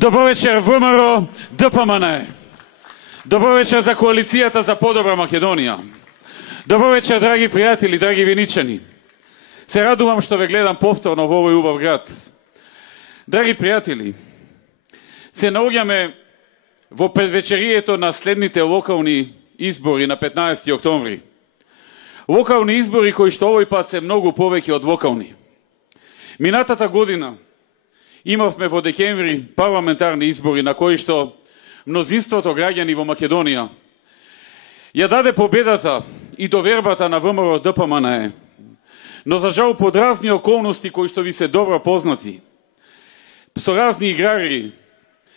Добро вечер ВМРО, ДПМН. Добро вечер за коалицијата за подобра Македонија. Добро вечер, драги пријатели, драги виничани. Се радувам што ве гледам повторно во овој убав град. Драги пријатели, се наоѓаме во предвечерието на следните локални избори на 15. октомври. Локални избори кои што овој пат се многу повеќе од локални. Минатата година имавме во декември парламентарни избори на кои што мнозинството граѓани во Македонија ја даде победата и довербата на ВМРО ДПМН, но за жал под разни околности кои што ви се добро познати, со разни играри,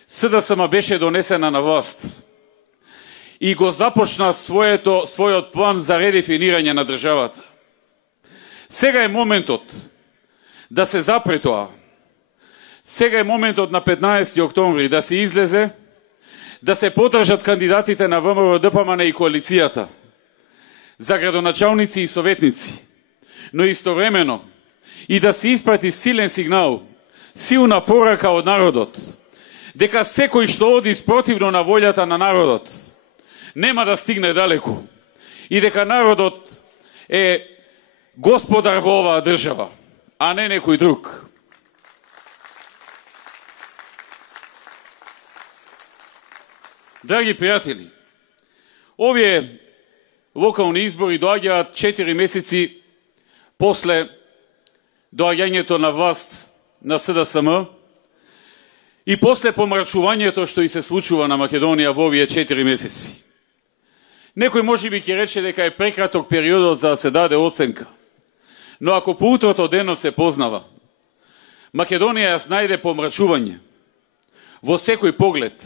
СДСМ беше донесена на власт и го започна својот план за редефинирање на државата. Сега е моментот да се запре тоа. Сега е моментот на 15. октомври да се излезе, да се подржат кандидатите на ВМРО ДПМН и коалицијата за градоначалници и советници, но истовремено и да се испрати силен сигнал, силна порака од народот, дека секој што оди спротивно на волјата на народот нема да стигне далеку и дека народот е господар во оваа држава, а не некој друг. Драги пријатели, овие локални избори доаѓаат 4 месеци после доаѓањето на власт на СДСМ и после помрачувањето што и се случува на Македонија во овие 4 месеци. Некој можеби ќе рече дека е прекраток периодот за да се даде оценка, но ако по утрото денот се познава, Македонија ја најде помрачување во секој поглед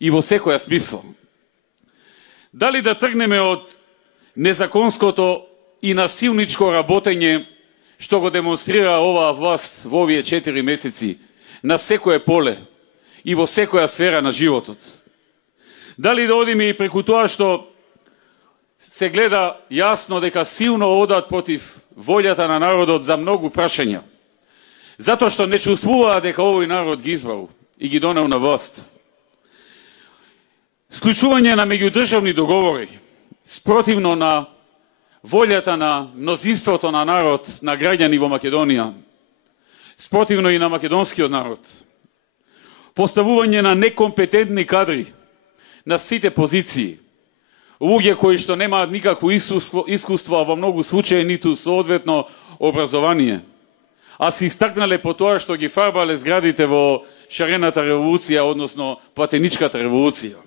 и во секоја смисла. Дали да тргнеме од незаконското и насилничко работење што го демонстрира оваа власт во овие 4 месеци на секое поле и во секоја сфера на животот. Дали да одиме и преку тоа што се гледа јасно дека силно одат против волјата на народот за многу прашања, затоа што не чувствуваа дека овој народ ги избрал и ги донел на власт. Склучување на меѓудржавни договори спротивно на волјата на мнозинството на народ, на граѓани во Македонија, спротивно и на македонскиот народ. Поставување на некомпетентни кадри на сите позиции, луѓе кои што немаат никакво искуство, а во многу случаи ниту соодветно образование, а се истакнале по тоа што ги фарбале зградите во шарената револуција, односно платеничката револуција.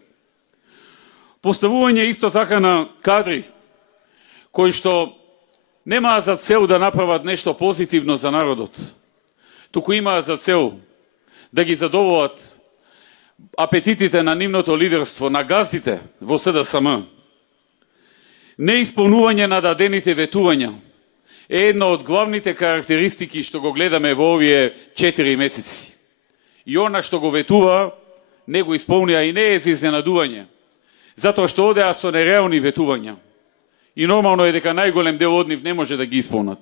Поставување исто така на кадри кои што немаат за цел да направат нешто позитивно за народот, туку имаат за цел да ги задоволат апетитите на нивното лидерство, на газдите во СДСМ. Неисполнување на дадените ветувања е една од главните карактеристики што го гледаме во овие 4 месеци. И она што го ветува, не го исполнија и не е за изненадување, затоа што одеа со нереални ветувања. И нормално е дека најголем дел од нив не може да ги исполнат.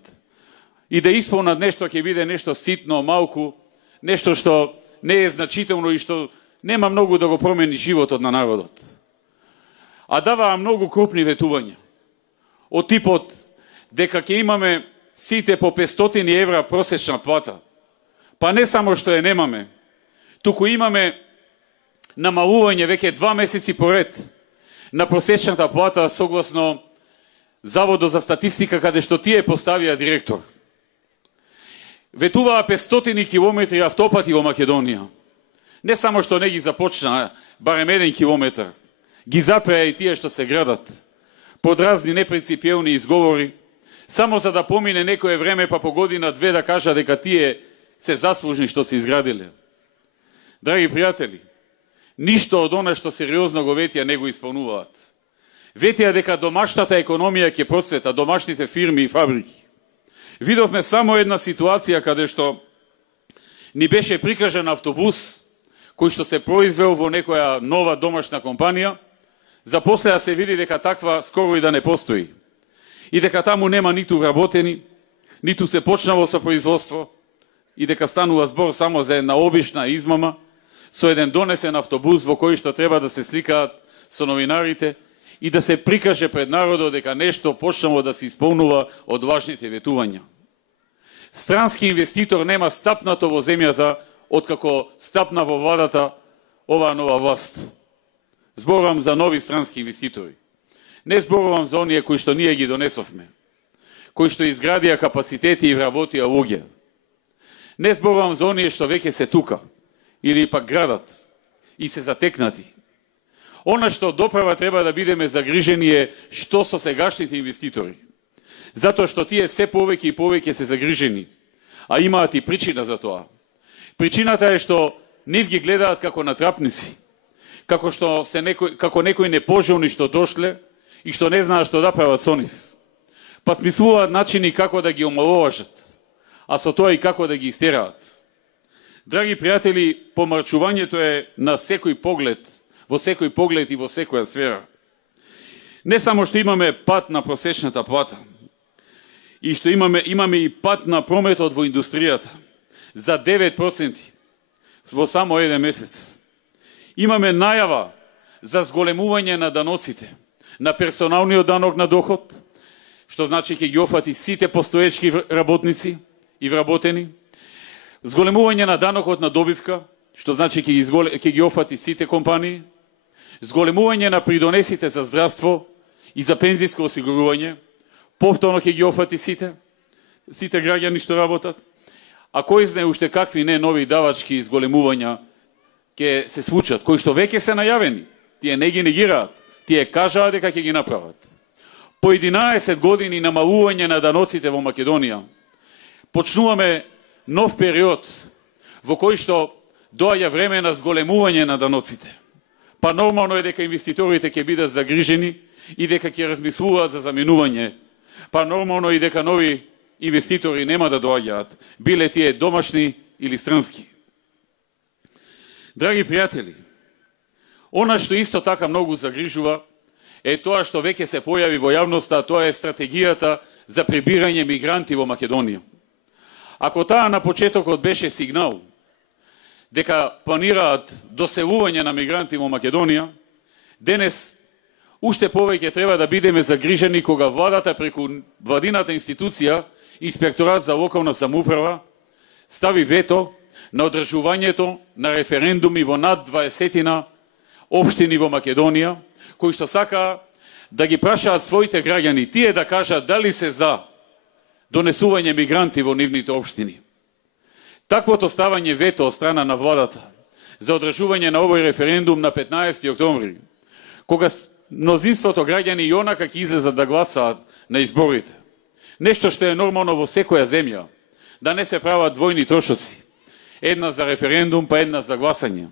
И да исполнат нешто ќе биде нешто ситно, малку, нешто што не е значително и што нема многу да го промени животот на народот. А даваа многу крупни ветувања. Од типот дека ќе имаме сите по 500 евра просечна плата. Па не само што ја немаме, туку имаме намалување веќе 2 месеци поред на просечната плата согласно Заводот за статистика, каде што тие поставија директор. Ветуваа 500 километри автопати во Македонија. Не само што не ги започна, барем 1 километар. Ги запреа и тие што се градат. Под разни непринципиелни изговори, само за да помине некое време, па по година-две да кажа дека тие се заслужни што се изградиле. Драги пријатели, ништо од она што сериозно го ветија не го исполнуваат. Ветија дека домашната економија ќе процвета, домашните фирми и фабрики. Видовме само една ситуација каде што ни беше прикажан автобус кој што се произвел во некоја нова домашна компанија, за после да се види дека таква скоро и да не постои. И дека таму нема ниту работени, ниту се почнало со производство, и дека станува збор само за една обична измама, со еден донесен автобус во кој што треба да се сликаат со новинарите и да се прикаже пред народот дека нешто почнало да се исполнува од важните ветувања. Странски инвеститор нема стапнато во земјата откако стапна во владата оваа нова власт. Зборувам за нови странски инвеститори. Не зборувам за оние кои што ние ги донесовме, кои што изградија капацитети и вработија луѓе. Не зборувам за оние што веќе се тука, или пак градат и се затекнати. Она што доправа треба да бидеме загрижени е што со сегашните инвеститори. Затоа што тие се повеќе и повеќе се загрижени, а имаат и причина за тоа. Причината е што нив ги гледаат како натрапници, како некои непожелни што дошле и што не знаат што да прават со нив. Па смислуваат начини како да ги омаловажат, а со тоа и како да ги истераат. Драги пријатели, помрачувањето е на секој поглед, во секој поглед и во секоја сфера. Не само што имаме пат на просечната плата, и што имаме и пат на прометот во индустријата за 9% во само еден месец. Имаме најава за зголемување на даноците, на персоналниот данок на доход, што значи ќе ги офати сите постоечки работници и вработени, зголемување на данокот на добивка, што значи ќе ги офати сите компании, зголемување на придонесите за здравство и за пензиско осигурување, повторно ќе ги офати сите граѓани што работат, а кој знае уште какви не нови давачки зголемувања ќе се случат, кои што веќе се најавени, тие не ги негираат, тие кажаат дека ќе ги направат. По 11 години намалување на даноците во Македонија, почнуваме нов период во кој што доаѓа време на зголемување на даноците. Па нормално е дека инвеститорите ќе бидат загрижени и дека ќе размислуваат за заменување. Па нормално е дека нови инвеститори нема да доаѓаат, биле тие домашни или странски. Драги пријатели, она што исто така многу загрижува е тоа што веќе се појави во јавноста, тоа е стратегијата за прибирање мигранти во Македонија. Ако таа на почетокот беше сигнал дека планираат доселување на мигранти во Македонија, денес уште повеќе треба да бидеме загрижени кога владата преку владината институција Инспекторат за локална самоуправа стави вето на одржувањето на референдуми во над 20 општини во Македонија, кои што сака да ги прашаат своите граѓани, тие да кажат дали се за донесување мигранти во нивните општини. Таквото ставање вето од страна на владата за одржување на овој референдум на 15 октомври, кога мнозинството граѓани и онака ќе излезат да гласаат на изборите. Нешто што е нормално во секоја земја, да не се прават двојни трошоци, една за референдум, па една за гласање.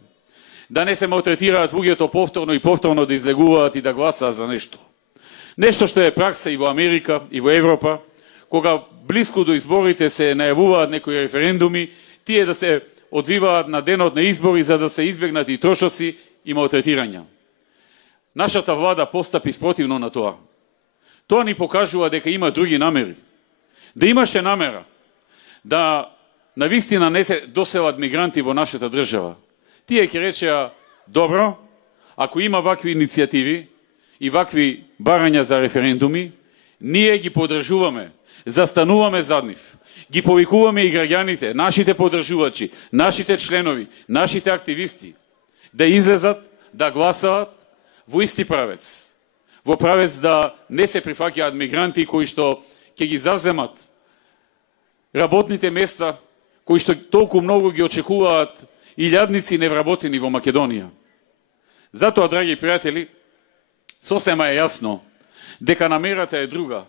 Да не се малтретираат луѓето повторно и повторно да излегуваат и да гласаат за нешто. Нешто што е пракса и во Америка, и во Европа, кога блиску до изборите се најавуваат некои референдуми, тие да се одвиваат на денот на избори за да се избегнат и трошоци и малтретирања. Нашата влада постапи спротивно на тоа. Тоа ни покажува дека има други намери. Да имаше намера да навистина не се доселат мигранти во нашата држава. Тие ќе речеа, добро, ако има вакви иницијативи и вакви барања за референдуми, ние ги поддржуваме, застануваме зад нив, ги повикуваме и граѓаните, нашите поддржувачи, нашите членови, нашите активисти, да излезат, да гласаат во исти правец. Во правец да не се прифаќаат мигранти кои што ќе ги заземат работните места, кои што толку многу ги очекуваат илјадници невработени во Македонија. Затоа, драги пријатели, сосема е јасно дека намерата е друга.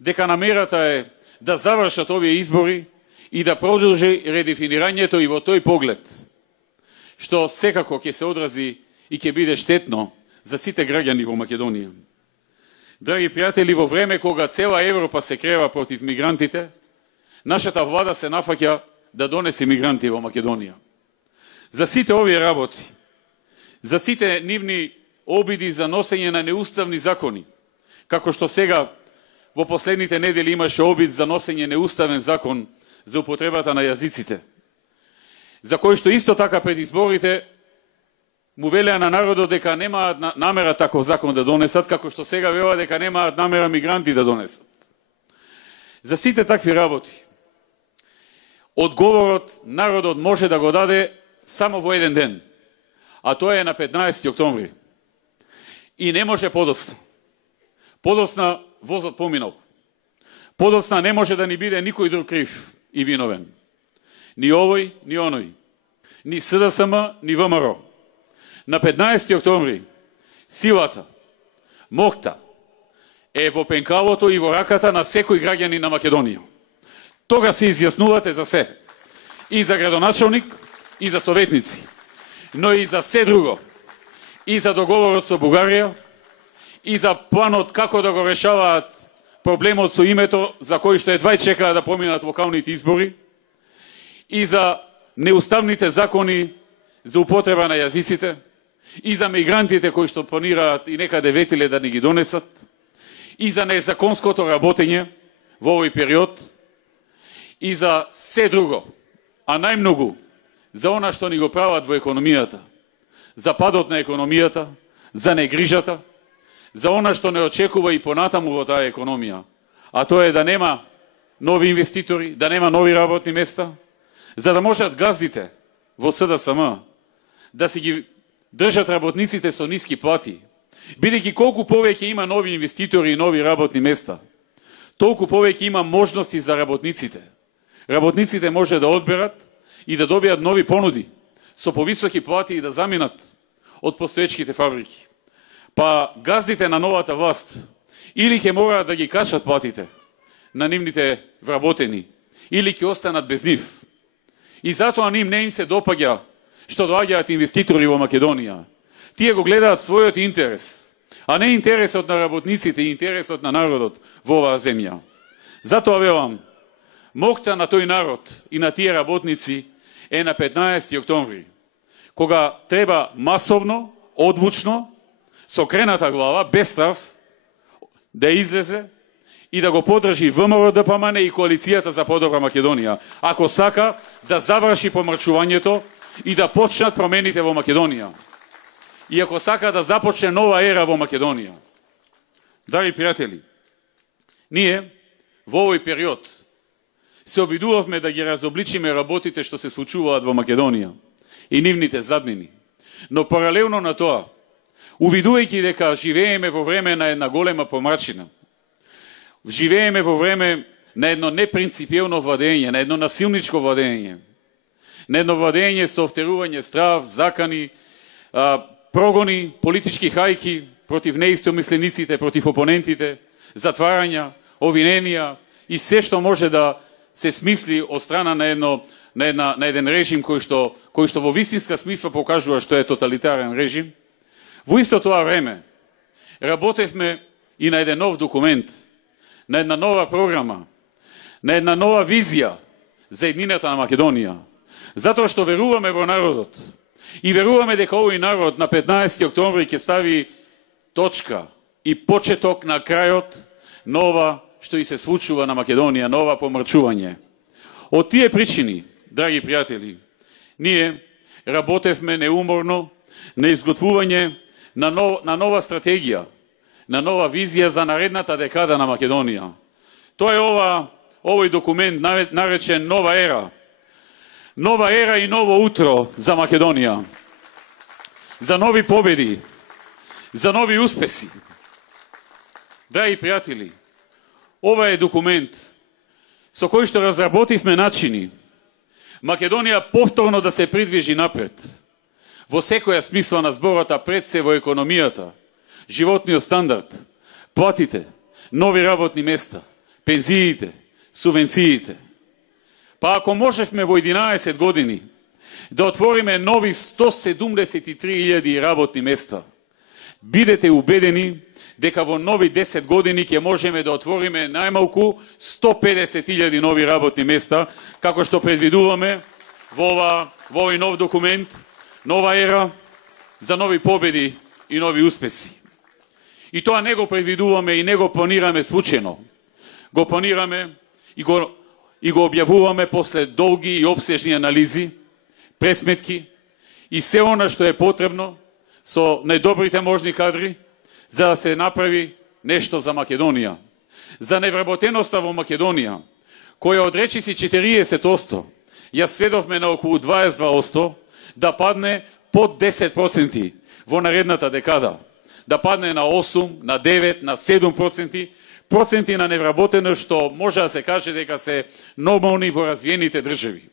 Дека намерата е да завршат овие избори и да продолжи редефинирањето и во тој поглед, што секако ќе се одрази и ќе биде штетно за сите граѓани во Македонија. Драги пријатели, во време кога цела Европа се крева против мигрантите, нашата влада се нафаќа да донесе мигранти во Македонија. За сите овие работи, за сите нивни обиди за носење на неуставни закони, како што сега во последните недели имаше обид за носење неуставен закон за употребата на јазиците, за кој што исто така пред изборите му велеа на народот дека немаат намера таков закон да донесат, како што сега велеа дека немаат намера мигранти да донесат. За сите такви работи, одговорот народот може да го даде само во еден ден, а тоа е на 15 октомври. И не може подоцна. Подоцна возот поминал. Подоцна не може да ни биде никој друг крив и виновен. Ни овој, ни оној. Ни СДСМ, ни ВМРО. На 15 октомври силата, мокта е во пенкалото и во раката на секој граѓанин на Македонија. Тога се изјаснувате за се. И за градоначалник, и за советници. Но и за се друго. И за договорот со Бугарија, и за планот како да го решаваат проблемот со името за кој што едва чекаа да поминат локалните избори, и за неуставните закони за употреба на јазиците, и за мигрантите кои што планираат и некаде ветиле да ни ги донесат, и за незаконското работење во овој период, и за се друго, а најмногу за она што ни го прават во економијата, за падот на економијата, за негрижата, за она што не очекува и понатаму во таа економија, а тоа е да нема нови инвеститори, да нема нови работни места, за да можат газдите во СДСМ да си ги држат работниците со ниски плати, бидејќи колку повеќе има нови инвеститори и нови работни места, толку повеќе има можности за работниците. Работниците може да одберат и да добијат нови понуди со повисоки плати и да заминат од постоечките фабрики. Па газдите на новата власт или ќе мораат да ги качат платите на нивните вработени, или ќе останат без нив. И затоа ним не им се допаѓа што доаѓаат инвеститори во Македонија. Тие го гледаат својот интерес, а не интересот на работниците и интересот на народот во оваа земја. Затоа велам, мокта на тој народ и на тие работници е на 15 октомври, кога треба масовно, одвучно, со крената глава, без страв, да излезе и да го подржи ВМРО ДПМН и Коалицијата за подобра Македонија, ако сака да заврши помрчувањето и да почнат промените во Македонија. И ако сака да започне нова ера во Македонија. Драги пријатели, ние во овој период се обидувавме да ги разобличиме работите што се случуваат во Македонија и нивните заднини. Но паралелно на тоа, увидувајќи дека живееме во време на една голема помрачина, живееме во време на едно непринципиелно владење, на едно насилничко владење, на едно владење со втерување страв, закани, прогони, политички хајки против неистомислениците, против опонентите, затварања, обвиненија и се што може да се смисли од страна на еден режим кој што во вистинска смисла покажува што е тоталитарен режим. Во исто тоа време работевме и на еден нов документ, на една нова програма, на една нова визија за еднината на Македонија. Затоа што веруваме во народот и веруваме дека овој народ на 15 октомври ќе стави точка и почеток на крајот на ова што и се случува на Македонија, нова помрчување. Од тие причини, драги пријатели, ние работевме неуморно на изготвување на нова стратегија, на нова визија за наредната декада на Македонија. Тоа е овој документ наречен Нова ера. Нова ера и ново утро за Македонија. За нови победи, за нови успеси. Драги пријатели, ова е документ со кој што разработивме начини Македонија повторно да се придвижи напред. Во секоја смисла на зборот, а пред се во економијата, животниот стандард, платите, нови работни места, пензиите, субвенциите. Па ако можевме во 11 години да отвориме нови 173.000 работни места, бидете убедени дека во нови 10 години ќе можеме да отвориме најмалку 150.000 нови работни места, како што предвидуваме во овој нов документ, нова ера за нови победи и нови успеси. И тоа не го предвидуваме и не го планираме случајно. Го планираме и го објавуваме после долги и обсежни анализи, пресметки и се она што е потребно со најдобрите можни кадри, за да се направи нешто за Македонија. За невработеноста во Македонија, која од речиси 40%, ја сведовме на околу 22%, да падне под 10% во наредната декада. Да падне на 8, на 9, на 7%, проценти на невработеност, што може да се каже дека се нормални во развиените држави.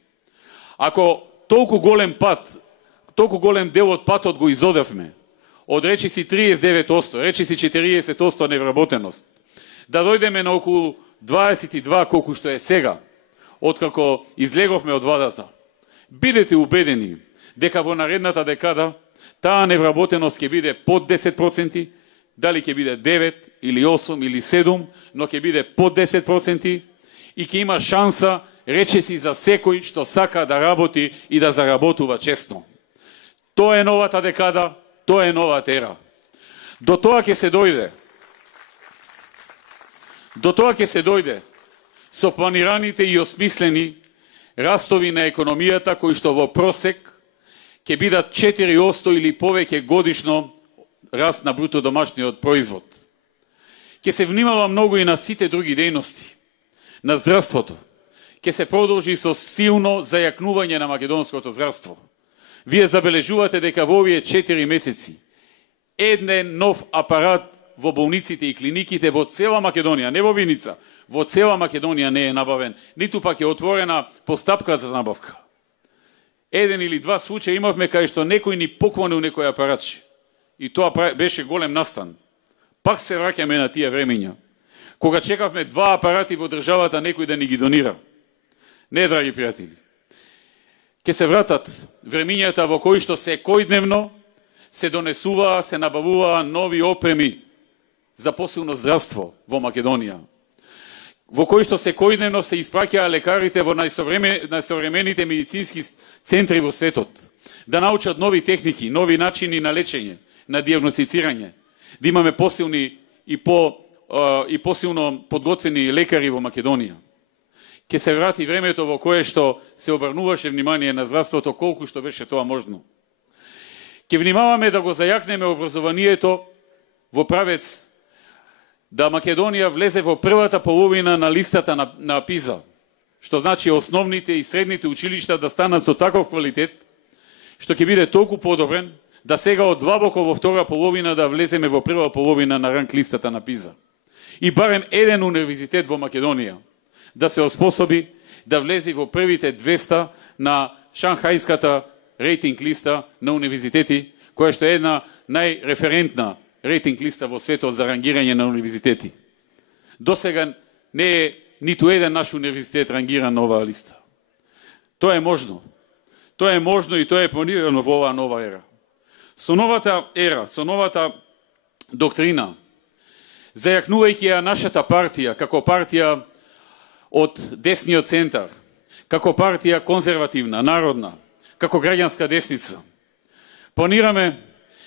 Ако толку голем дел од патот го изодевме, од речиси 39%, речиси 40% невработеност, да дојдеме на околу 22, колку што е сега, откако излеговме од владата, бидете убедени дека во наредната декада таа невработеност ќе биде под 10%, дали ќе биде 9 или 8 или 7, но ќе биде под 10% и ќе има шанса, речиси, за секој што сака да работи и да заработува честно. Тоа е новата декада, тоа е новата ера. До тоа ќе се дојде со планираните и осмислени растови на економијата, кои што во просек ќе бидат 4% или повеќе годишно раст на бруто домашниот производ. Ќе се внимава многу и на сите други дејности, на здравството. Ќе се продолжи со силно зајакнување на македонското здравство. Вие забележувате дека во овие 4 месеци еден нов апарат во болниците и клиниките во цела Македонија, не во Виница, во цела Македонија не е набавен, ниту пак е отворена постапка за набавка. Еден или два случаи имавме кај што некој ни поклонил некој апаратче. И тоа беше голем настан. Пак се враќаме на тие времења, кога чекавме 2 апарати во државата некој да ни ги донира. Не, драги пријатели. Ке се вратат времењата во кои што секојдневно се донесуваа, се набавуваа нови опреми за посилно здравство во Македонија, во кои што секојдневно се испраќаа лекарите во најсовремените медицински центри во светот, да научат нови техники, нови начини на лечење, на диагностицирање, да имаме посилни и посилно подготвени лекари во Македонија. Ке се врати времето во кое што се обрнуваше внимание на здравството колку што беше тоа можно. Ке внимаваме да го зајакнеме образованието во правец да Македонија влезе во првата половина на листата на ПИЗа, што значи основните и средните училишта да станат со таков квалитет, што ќе биде толку подобрен, да сега од длабоко во втора половина да влеземе во прва половина на ранг листата на ПИЗа. И барем еден универзитет во Македонија да се оспособи да влезе во првите 200 на Шанхајската рейтинг листа на универзитети, која што е една најреферентна рейтинг листа во светот за рангирање на универзитети. До сега не е ниту еден наш универзитет рангиран на оваа листа. Тоа е можно. Тоа е можно и тоа е планирано во оваа нова ера. Со новата ера, со новата доктрина, зајакнувајќи ја нашата партија како партија од десниот центар, како партија конзервативна, народна, како граѓанска десница, планираме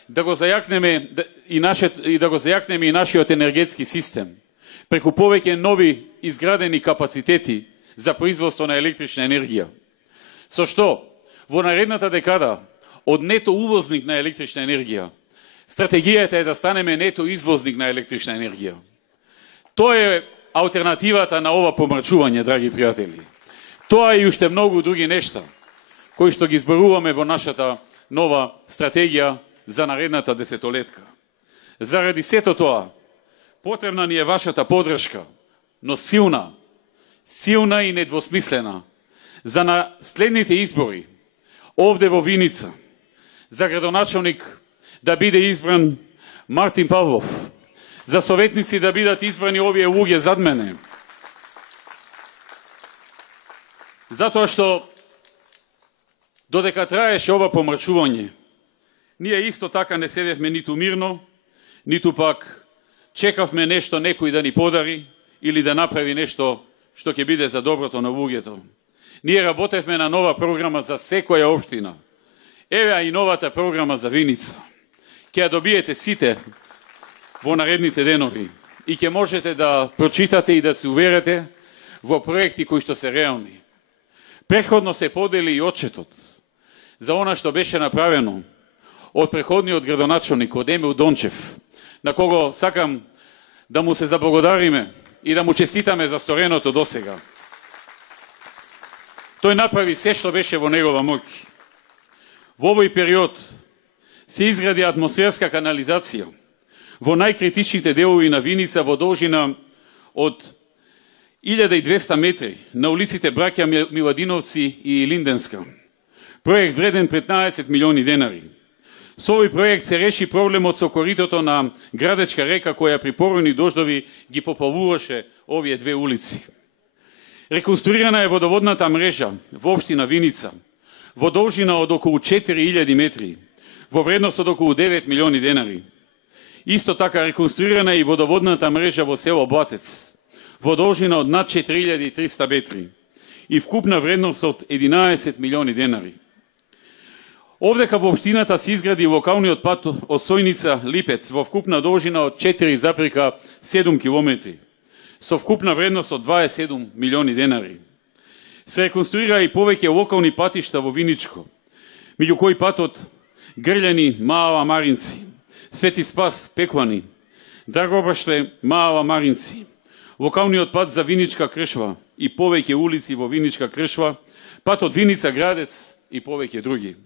да го зајакнеме и нашиот енергетски систем, преку повеќе нови изградени капацитети за производство на електрична енергија. Со што, во наредната декада, од нето увозник на електрична енергија, стратегијата е да станеме нето извозник на електрична енергија. Тоа е алтернативата на ова помрачување, драги пријатели. Тоа и уште многу други нешта, кои што ги зборуваме во нашата нова стратегија за наредната десетолетка. Заради сето тоа, потребна ни е вашата поддршка, но силна и недвосмислена, за на следните избори, овде во Виница, за градоначалник да биде избран Мартин Павлов, за советници да бидат избрани овие луѓе зад мене. Затоа што додека траеше ова помрачување, ние исто така не седевме ниту мирно, ниту пак чекавме нешто некој да ни подари или да направи нешто што ќе биде за доброто на луѓето. Ние работевме на нова програма за секоја општина. Еве и новата програма за Виница. Ќе ја добиете сите во наредните денови и ќе можете да прочитате и да се уверите во проекти кои што се реални. Претходно се подели и отчетот за она што беше направено од преходниот градоначалник, од Емил Дончев, на кого сакам да му се заблагодариме и да му честитаме за стореното досега. Тој направи се што беше во негова моќ. Во овој период се изгради атмосферска канализација во најкритичните делови на Виница во должина од 1200 метри на улиците Браќа Миладиновци и Линденска. Проект вреден 15 милиони денари. Со овој проект се реши проблемот со коритото на Градечка река која при поройни дождови ги поплавуваше овие две улици. Реконструирана е водоводната мрежа во општина Виница во должина од околу 4000 метри, во вредност од околу 9 милиони денари. Исто така реконструирана е и водоводната мрежа во село Блатец, во должина од над 4300 метри и вкупна вредност од 11 милиони денари. Овдека во општината се изгради локалниот пат од Сојница Липец во вкупна должина од 4,7 километри, со вкупна вредност од 27 милиони денари. Се реконструира и повеќе локални патишта во Виничко, меѓу кои патот Грљани, Мала Маринци, Свети Спас, Пеквани, Драгобрашле, Мала Маринци, локалниот пат за Виничка Кршва и повеќе улици во Виничка Кршва, патот Виница Градец и повеќе други.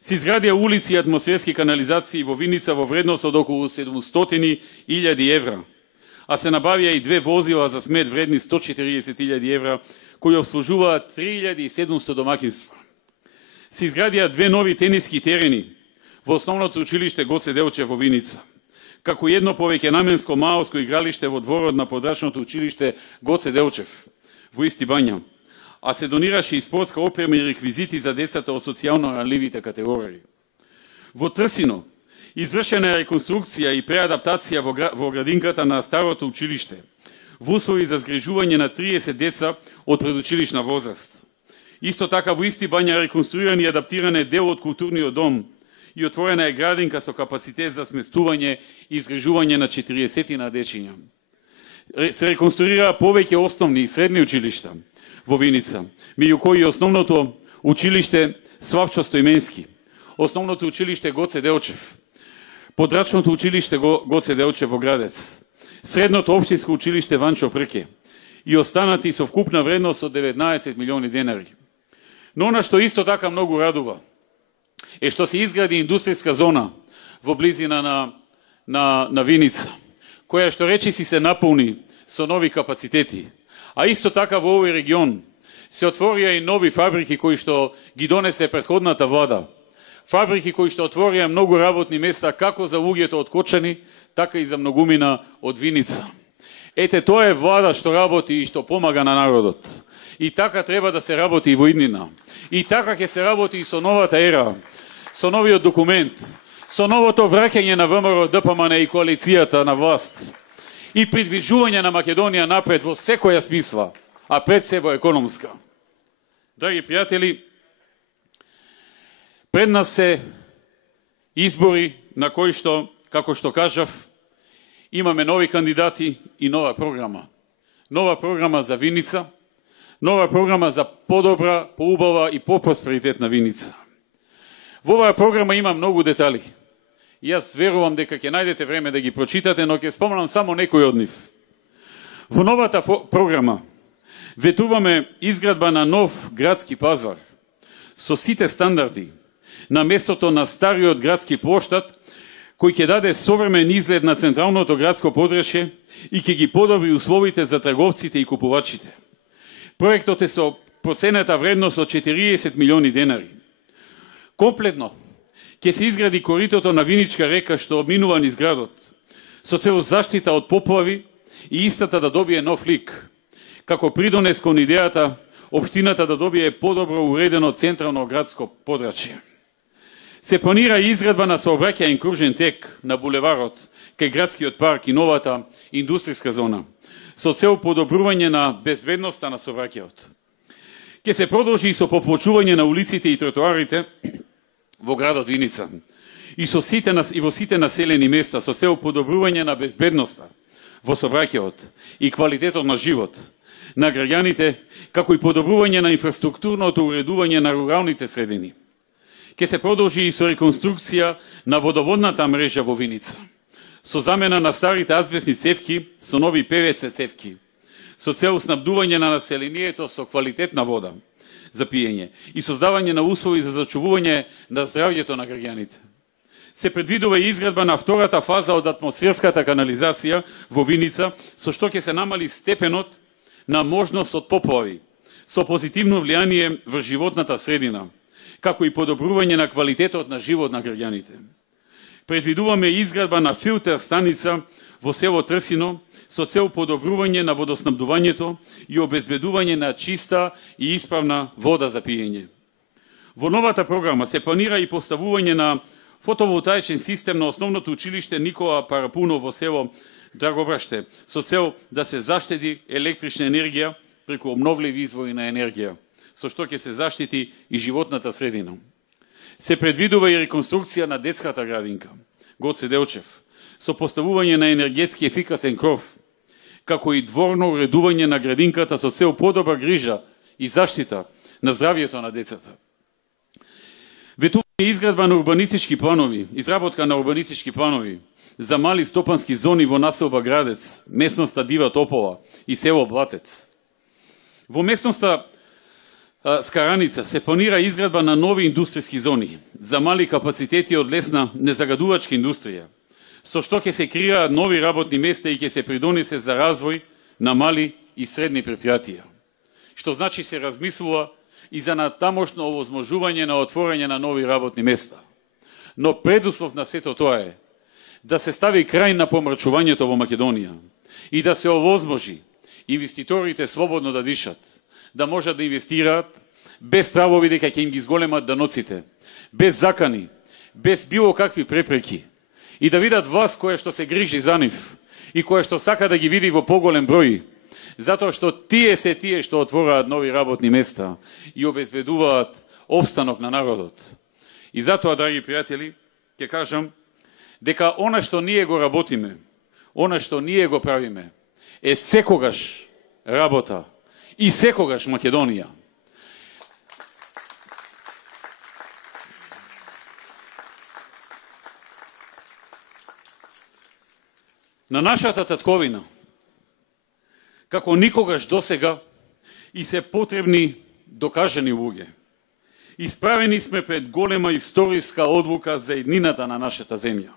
Се изградија улици и атмосферски канализации во Виница во вредност од околу 700.000 евра, а се набавија и две возила за смет вредни 140.000 евра, кои обслужуваат 3700 домакинства. Се изградија две нови тениски терени во основното училиште Гоце Делчев во Виница, како едно повеќе наменско маалско игралиште во дворот на подрачното училиште Гоце Делчев во Исти Бања, а се донираше и спортска опрема и реквизити за децата од социјално ранливите категории. Во Трсино извршена е реконструкција и преадаптација во градинката на старото училиште, во услови за згрижување на 30 деца од предучилишна возраст. Исто така во Исти Бања реконструиран и адаптиран е дел од културниот дом и отворена е градинка со капацитет за сместување и згрижување на 40 на дечиња. Се реконструира повеќе основни и средни училишта во Виница, меѓу кои основното училиште Славчо Стојменски, основното училиште Гоце Делчев, подрачното училиште Гоце Делчев во Градец, средното општинско училиште Ванчо Прке и останати со вкупна вредност од 19 милиони денари. Но она што исто така многу радува е што се изгради индустријска зона во близина на Виница, која што речиси се наполни со нови капацитети. А исто така во овој регион се отворија и нови фабрики кои што ги донесе претходната влада. Фабрики кои што отворија многу работни места како за луѓето од Кочани, така и за многумина од Виница. Ете, тоа е влада што работи и што помага на народот. И така треба да се работи и во иднина. И така ќе се работи и со новата ера, со новиот документ, со новото враќање на ВМРО ДПМН и коалицијата на власт. И придвижување на Македонија напред во секоја смисла, а пред се во економска. Драги пријатели, пред нас се избори на кои што, како што кажав, имаме нови кандидати и нова програма. Нова програма за Виница, нова програма за подобра, поубава и попросперитетна Виница. Во оваа програма има многу детали. И јас верувам дека ќе најдете време да ги прочитате, но ќе споменам само некои од нив. Во новата програма ветуваме изградба на нов градски пазар со сите стандарди на местото на стариот градски плоштад, кој ќе даде современ изглед на централното градско подречје и ќе ги подобри условите за трговците и купувачите. Проектот е со проценета вредност од 40 милиони денари. Комплетно ќе се изгради коритото на Виничка река што обминува низ градот, со цел заштита од поплави и истата да добие нов лик, како придонес кон идејата општината да добие подобро уредено централно градско подрачје. Се планира и изградба на сообраќаен кружен тек на булеварот кај градскиот парк и новата индустријска зона, со цел подобрување на безбедноста на сообраќајот. Ќе се продолжи и со поплочување на улиците и тротоарите во градот Виница и во сите населени места со цел подобрување на безбедноста во сообраќајот и квалитетот на живот на граѓаните, како и подобрување на инфраструктурното уредување на руралните средини. Ке се продолжи и со реконструкција на водоводната мрежа во Виница, со замена на старите азбестни цевки со нови ПВЦ цевки, со цел снабдување на населението со квалитетна вода за пиење и создавање на услови за зачувување на здравјето на граѓаните. Се предвидува и изградба на втората фаза од атмосферската канализација во Виница, со што ќе се намали степенот на можност од поплави, со позитивно влијание врз животната средина, како и подобрување на квалитетот на живот на граѓаните. Предвидуваме изградба на филтер станица во село Трсино со цел подобрување на водоснабдувањето и обезбедување на чиста и исправна вода за пиење. Во новата програма се планира и поставување на фотоволтаичен систем на основното училиште Никола Парапунов во село Драгобраште, со цел да се заштеди електрична енергија преку обновливи извори на енергија, со што ќе се заштити и животната средина. Се предвидува и реконструкција на детската градинка Гоце Делчев, со поставување на енергетски ефикасен кров, како и дворно уредување на градинката со цел подобра грижа и заштита на здравјето на децата. Ветување изградба на урбанистички планови, изработка на урбанистички планови за мали стопански зони во населба Градец, местноста Дива Топола и село Блатец. Во местноста Скараница се планира изградба на нови индустријски зони за мали капацитети од лесна незагадувачка индустрија, со што ќе се креираат нови работни места и ќе се придонесе за развој на мали и средни предпријатија. Што значи се размислува и за натамошно овозможување на отворање на нови работни места. Но предуслов на сето тоа е да се стави крај на помрачувањето во Македонија и да се овозможи инвеститорите слободно да дишат, да можат да инвестираат без стравови дека ќе им ги зголемат даноците, без закани, без било какви препреки, и да видат власт која што се грижи за нив и која што сака да ги види во поголем број, затоа што тие се тие што отвораат нови работни места и обезбедуваат опстанок на народот. И затоа, драги пријатели, ќе кажам дека она што ние го работиме, она што ние го правиме, е секогаш работа и секогаш Македонија. На нашата татковина, како никогаш досега, и се потребни докажани луѓе. Исправени сме пред голема историска одлука за еднината на нашата земја.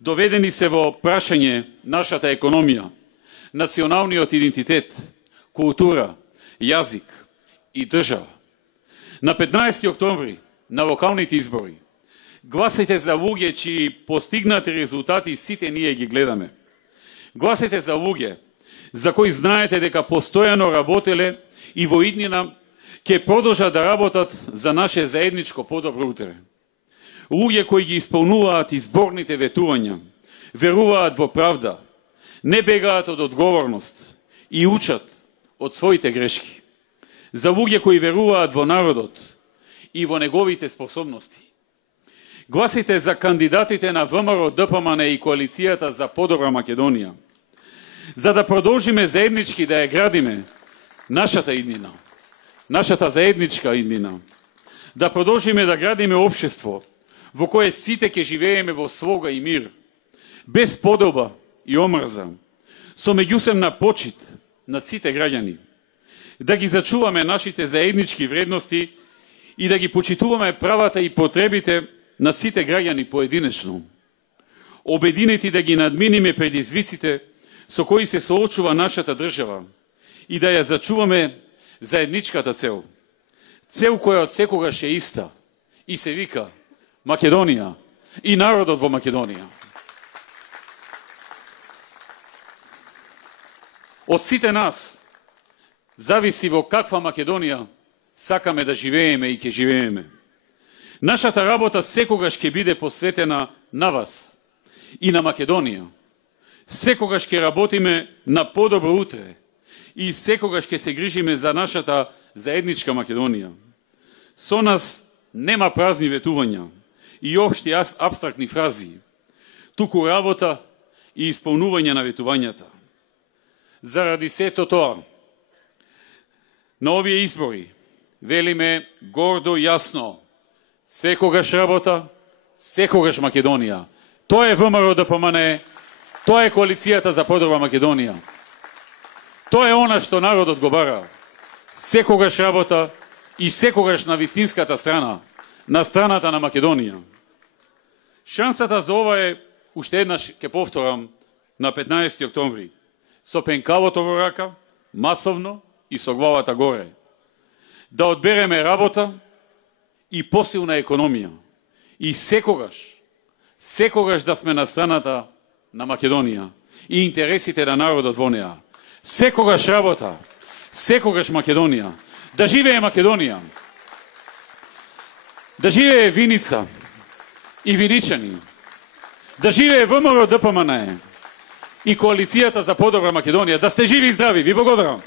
Доведени се во прашање нашата економија, националниот идентитет, култура, јазик и држава. На 15. октомври, на локалните избори, гласайте за луѓе чии постигнати резултати сите ние ги гледаме. Гласайте за луѓе за кои знаете дека постојано работеле и во иднина ќе продолжат да работат за наше заедничко подобро утре. Луѓе кои ги исполнуваат изборните ветувања, веруваат во правда, не бегаат од одговорност и учат од своите грешки. За луѓе кои веруваат во народот и во неговите способности. Гласите за кандидатите на ВМРО, ДПМН и коалицијата за подобра Македонија, за да продолжиме заеднички да ја градиме нашата иднина, нашата заедничка иднина, да продолжиме да градиме општество во кое сите ќе живееме во слога и мир, без подоба и омрза, со меѓусебна почит на сите граѓани, да ги зачуваме нашите заеднички вредности и да ги почитуваме правата и потребите на сите граѓани поединечно, обединети да ги надминиме предизвиците со кои се соочува нашата држава и да ја зачуваме заедничката цел. Цел која од секогаш е иста и се вика Македонија и народот во Македонија. Од сите нас зависи во каква Македонија сакаме да живееме и ќе живееме. Нашата работа секогаш ќе биде посветена на вас и на Македонија. Секогаш ќе работиме на подобро утре и секогаш ќе се грижиме за нашата заедничка Македонија. Со нас нема празни ветувања и општи абстрактни фрази, туку работа и исполнување на ветувањата. Заради сето тоа, на овие избори велиме гордо и јасно: секогаш работа, секогаш Македонија. Тоа е ВМРО ДПМНЕ, тоа е коалицијата за подобра Македонија. Тоа е она што народот го бара. Секогаш работа и секогаш на вистинската страна, на страната на Македонија. Шансата за ова е, уште еднаш ќе повторам, на 15. октомври. Со пенкавото во рака, масовно и со главата горе. Да одбереме работа и посилна економија. И секогаш да сме на страната на Македонија и интересите на народот во неа. Секогаш работа, секогаш Македонија. Да живее Македонија. Да живее Виница и виничани. Да живее ВМРО ДПМНЕ и коалицијата за подобра Македонија. Да сте живи и здрави. Ви благодарам.